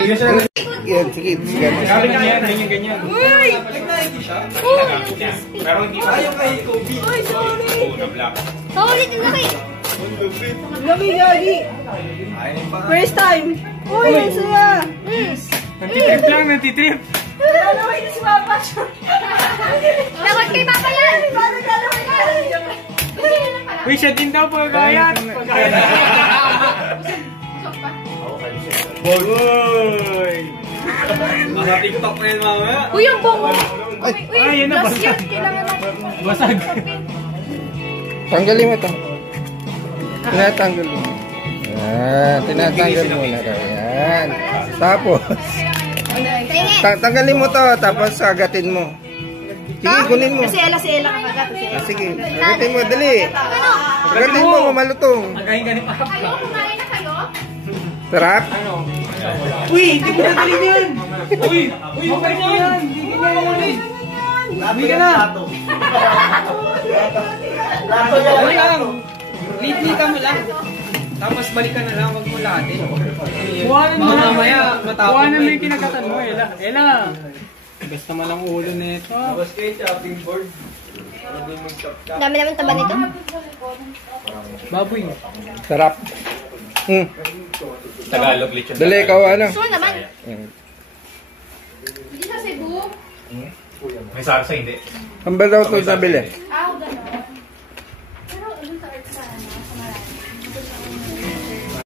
Yan, sige. Ganyan. Uy! Pero hindi pa. Ayaw kay Kobe. Saulit yung laki. Lami, Gagi. First time. Uy, ang saya. Nantitrip lang, nantitrip. Lalaway na si Papa. Dapat kay Papa yan. Uy, siya din daw pagkayat. Boy! Nasa TikTok na yun mamaya. Uy, ang bungo. Ay, yun na, last year, basag. kailangan natin. Basag. Tanggalin mo ito. Tinatanggal mo. Yan, tinatanggal mo na daw. Yan. Tapos, tanggalin mo to, tapos agatin mo. Sige, kunin mo. Si Ella kakagat. Sige, agatin mo, dali. Agatin mo, malutong. Magahin ka ni Papa. Kayo, kumain na kayo? Sarap? Uy, hindi ko nagalin yan. Uy, mabay mo yan. Hindi ganyan. Hindi ka na. Ano lang. Liplita mo lang. Tapos balikan na lang, wag mo lahatin. Mamaya, matapos. Kuha na mo yung kinagatan mo, Ella. Best naman ang ulo nito. Tapos kayo, chopping board. Dami naman taba nito. Baboy. Sarap. Tagalog lechon. Dali, ikaw ano? So naman. Hindi sa Cebu. May sarsa hindi. Hambal daw ito nabili. Ah,